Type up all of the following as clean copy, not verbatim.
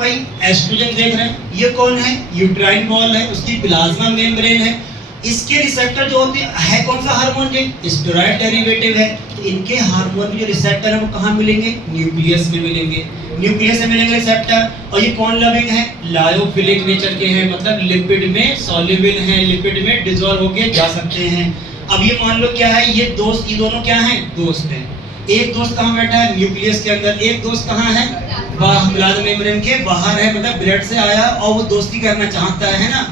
भाई एस्ट्रोजन देख रहे हैं, ये कौन है, यूट्राइन बॉल है, उसकी प्लाज्मा मेम्ब्रेन है। इसके रिसेप्टर जो होते हैं कौन सा हार्मोन, जो स्टेरॉइड डेरिवेटिव है। तो इनके हार्मोन जो रिसेप्टर है वो कहाँ मिलेंगे, न्यूक्लियस में मिलेंगे, न्यूक्लियस में मिलेंगे रिसेप्टर। और ये कौन लविंग है, लायोफिलिक नेचर के हैं, मतलब लिपिड में सॉल्युबल हैं, लिपिड में डिसॉल्व होके जा सकते हैं। अब ये मान लो क्या है, ये दोस्त, ये दोनों क्या हैं, दोस्त हैं। एक दोस्त कहाँ बैठा है, न्यूक्लियस के अंदर, एक दोस्त कहाँ है, प्लाज्मा मेम्ब्रेन के बाहर है, मतलब ब्लड से आया और वो दोस्ती करना चाहता है ना,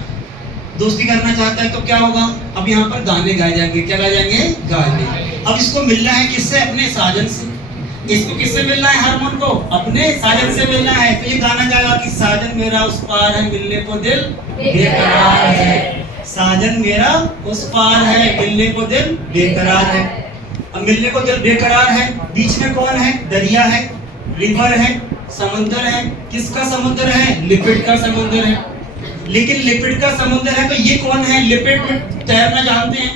दोस्ती करना चाहता है। तो क्या होगा, अब यहाँ पर गाने गाए जाएंगे, क्या गाए जाएंगे, गाने। अब इसको मिलना है किससे, अपने साजन से। इसको किससे मिलना है, हार्मोन को अपने साजन से मिलना है। तो ये गाना गाएगा कि साजन मेरा उस पार है, मिलने को दिल बेकरार है, साजन मेरा उस पार है, मिलने को दिल बेकरार है। अब मिलने को दिल बेकरार है, बीच में कौन है, दरिया है, रिवर है, समुद्र है। किसका समुद्र है, लिपिड का समुद्र है। लेकिन लिपिड का समुद्र है तो ये कौन है, लिपिड में तैरना जानते हैं,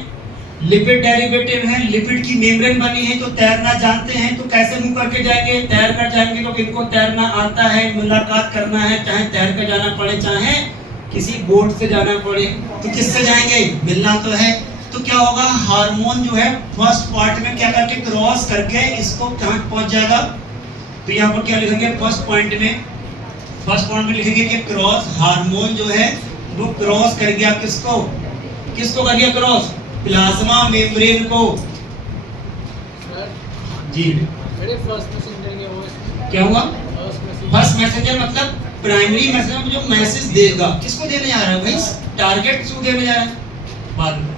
लिपिड डेरिवेटिव है, लिपिड की मेम्ब्रेन बनी है तो तैरना जानते हैं। तो कैसे मुंह करके जाएंगे, तैर कर जाएंगे। तो इनको तैरना आता है, मुलाकात करना है, चाहे तैर कर जाना पड़े, चाहे किसी बोट से जाना पड़े, तो किससे जाएंगे, मिलना तो है। तो क्या होगा, हार्मोन जो है फर्स्ट पार्ट में क्या करके क्रॉस करके इसको कहाँ पहुंच जाएगा। तो यहाँ पर क्या लिखेंगे, फर्स्ट पॉइंट में लिखेंगे कि क्रॉस, हार्मोन जो है वो क्रॉस कर गया किसको, किसको कर गया क्रॉस, प्लाज्मा मेम्ब्रेन को। जी क्या हुआ, फर्स्ट मैसेंजर मतलब प्राइमरी मैसेंजर जो मैसेज देगा, किसको देने जा रहा है भाई, टारगेट टिश्यू देने जा रहा है, बाद में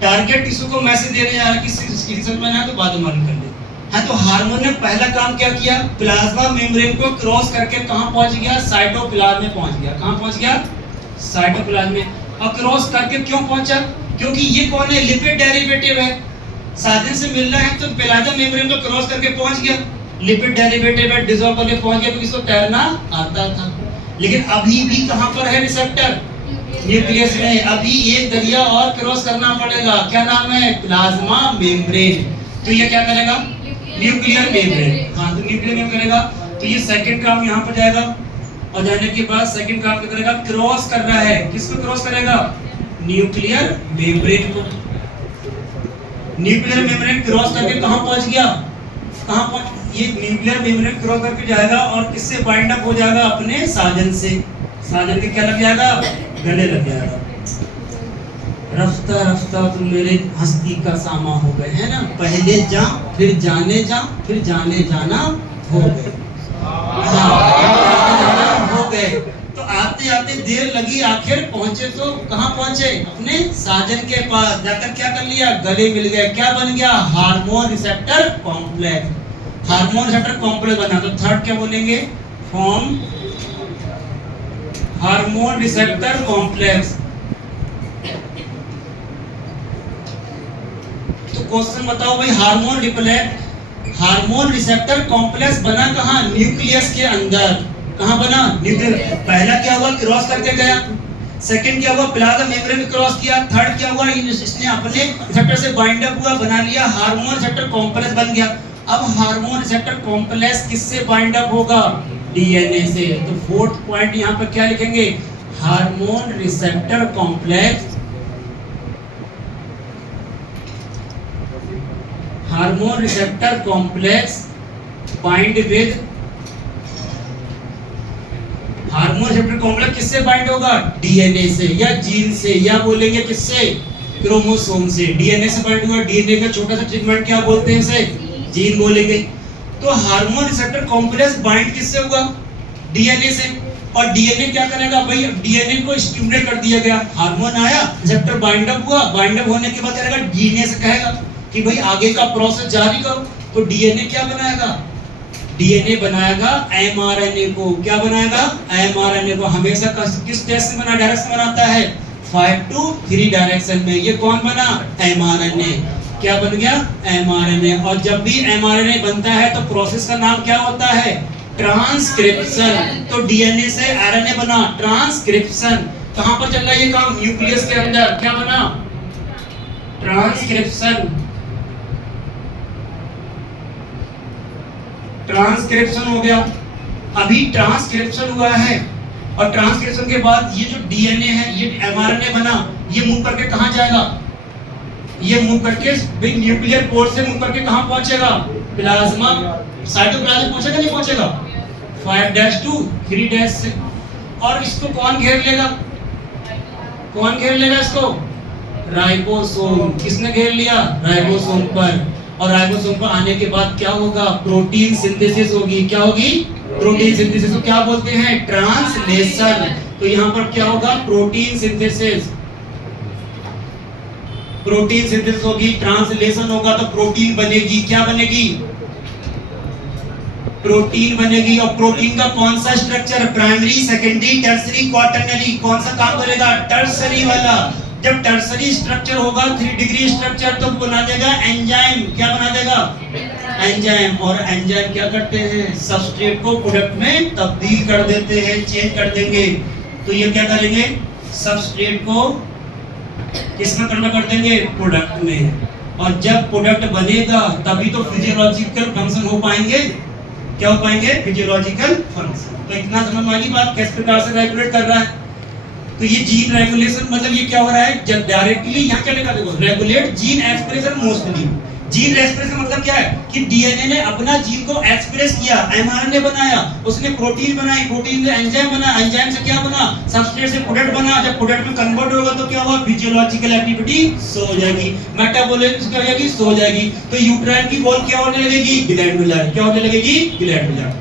टारगेट टिश्यू को मैसेज देने जा रहा है, किसी समझ में आया तो बाद में मालूम कर ले। हाँ, तो हार्मोन ने पहला काम क्या किया, प्लाज्मा मेम्ब्रेन को क्रॉस करके कहां पहुंच गया, साइटोप्लाज्म में पहुंच गया। कहां पहुंच गया, साइटोप्लाज्म में। और क्रॉस करके क्यों पहुंचा, क्योंकि ये कौन है, लिपिड डेरिवेटिव है, साजन से मिलना है तो प्लाज्मा मेम्ब्रेन को क्रॉस करके पहुंच गया, लिपिड डेरिवेटिव है, डिसॉल्व करके पहुंच गया, तो इसको तैरना आता था। लेकिन अभी भी कहां पर है रिसेप्टर, न्यूक्लियस में। अभी एक दरिया और क्रॉस करना पड़ेगा, क्या नाम है, प्लाज्मा मेम्ब्रेन। तो ये क्या करेगा, न्यूक्लियर मेम्ब्रेन। हाँ, तो न्यूक्लियर मेम्ब्रेन करेगा। तो ये सेकंड काम यहाँ पर जाएगा, और जाने के बाद सेकंड काम क्या करेगा, क्रॉस कर रहा है, किसको क्रॉस करेगा, न्यूक्लियर मेम्ब्रेन को। न्यूक्लियर मेम्ब्रेन क्रॉस करके कहां पहुंच गया, कहां पहुंच, ये न्यूक्लियर मेम्ब्रेन क्रॉस करके जाएगा और किससे बाइंड अप हो जाएगा, अपने साजन से। साजन के क्या लग जाएगा, गले लग जाएगा। रफ्ता रफ्ता तुम मेरे हस्ती का सामा हो गए, है ना, पहले जा फिर जाने जा, फिर जाने जाना हो गए, हो गए। तो आते आते देर लगी, आखिर पहुंचे। तो कहां पहुंचे, अपने साजन के पास जाकर क्या कर लिया, गले मिल गए। क्या बन गया, hormone receptor complex. Hormone receptor complex बना। तो थर्ड क्या बोलेंगे, फॉर्म हार्मोन रिसेप्टर कॉम्प्लेक्स। तो क्वेश्चन बताओ भाई, हार्मोन रिसेप्टर कॉम्प्लेक्स बना कहां, न्यूक्लियस के अंदर। कहां बना, न्यूक्लियस। पहला क्या हुआ, क्रॉस करके गया। सेकंड क्या हुआ, प्लाज्मा मेम्ब्रेन क्रॉस किया। थर्ड क्या हुआ, इसने अपने रिसेप्टर से बाइंड अप हुआ, बना लिया, हार्मोन रिसेप्टर कॉम्प्लेक्स बन गया। अब हार्मोन रिसेप्टर कॉम्प्लेक्स किससे बाइंड अप होगा, डीएनए से। तो फोर्थ पॉइंट यहां पर क्या लिखेंगे, hormone receptor complex, hormone receptor complex bind with, hormone receptor complex किससे बाइंड होगा, डीएनए से या जीन से, या बोलेंगे किससे, क्रोमोसोम से। डीएनए से बाइंड हुआ, डीएनए का छोटा सा सेगमेंट क्या बोलते हैं इसे, जीन बोलेंगे। तो हार्मोन रिसेप्टर कॉम्प्लेक्स बाइंड किससे होगा, डीएनए से। और डीएनए क्या करेगा भाई, डीएनए को स्टिमुलेट कर दिया गया, हार्मोन आया, रिसेप्टर बाइंड अप हुआ, बाइंड अप होने के बाद करेगा, डीएनए से कहेगा कि भाई आगे का प्रोसेस जारी करो। तो डीएनए क्या बनाएगा, डीएनए बनाएगा एमआरएनए को। क्या बनाएगा, एमआरएनए को। हमेशा किस डायरेक्शन में डायरेक्शन बनाता है, 5 to 3 डायरेक्शन में। ये कौन बना, एमआरएनए। क्या बन गया, एमआरएनए। और जब भी एमआरएनए बनता है तो प्रोसेस का नाम क्या होता है, ट्रांसक्रिप्शन। तो डीएनए से आरएनए बना, ट्रांसक्रिप्शन। कहां पर चल रहा है ये काम, न्यूक्लियस के अंदर। क्या बना, ट्रांसक्रिप्शन। ट्रांसक्रिप्शन हो गया। अभी ट्रांसक्रिप्शन हुआ है और ट्रांसक्रिप्शन के बाद ये जो डीएनए है, ये एमआरएनए बना, ये मूव करके कहां जाएगा? ये मूव करके बिग न्यूक्लियर पोर्ट से मूव करके कहां पहुंचेगा? प्लाज्मा साइटोप्लाज्म पहुंचेगा नहीं पहुंचेगा? 5' to 3' से। और इसको कौन घेर लेगा? कौन घेर लेगा इसको? राइबोसोम। किसने घेर लिया? राइबोसोम पर। और राइबोसोम पर आने के बाद क्या होगा? प्रोटीन सिंथेसिस होगी। क्या होगी? प्रोटीन सिंथेसिस को क्या बोलते हैं? ट्रांसलेशन। तो यहाँ पर क्या होगा? Protein synthesis. प्रोटीन सिंथेसिस होगी, ट्रांसलेशन होगा तो प्रोटीन बनेगी। क्या बनेगी? प्रोटीन बनेगी। और प्रोटीन का कौन सा structure? Primary, secondary, tertiary, quaternary. कौन सा काम करेगा? टर्सरी वाला। जब टर्सरी स्ट्रक्चर होगा 3 डिग्री स्ट्रक्चर, तो बना देगा एंजाइम। क्या बना देगा? एंजाइम। और एंजाइम क्या करते हैं? सबस्ट्रेट को प्रोडक्ट में तब्दील कर देते हैं, चेंज कर देंगे। तो ये क्या करेंगे? सबस्ट्रेट को किसमें कन्वर्ट कर देंगे? प्रोडक्ट में। और जब प्रोडक्ट बनेगा तभी तो फिजियोलॉजिकल फंक्शन हो पाएंगे। क्या हो पाएंगे? Physiological function. तो इतना समझ में आ गई बात किस प्रकार से रेगुलेट कर रहा है। तो ये जीन रेगुलेशन मतलब ये क्या हो रहा है? जब डायरेक्टली यहाँ क्या लिखा? देखो, regulate gene expression mostly. Gene expression मतलब क्या है? कि डीएनए ने अपना जीन को एक्सप्रेस किया, एमआरएनए बनाया, उसने प्रोटीन बनाई, प्रोटीन से एंजाइम बना, एंजाइम से क्या बना? सबस्ट्रेट से प्रोडक्ट बना। जब प्रोडक्ट में कन्वर्ट होगा तो क्या होगा? फिजियोलॉजिकल एक्टिविटी शो हो जाएगी, मेटाबॉलिज्म क्या हो जाएगी? शो हो जाएगी। तो यूट्राइन की वॉल क्या होने लगेगी? ग्लैंडुलर। क्या होने लगेगी? ग्लैंडुलर।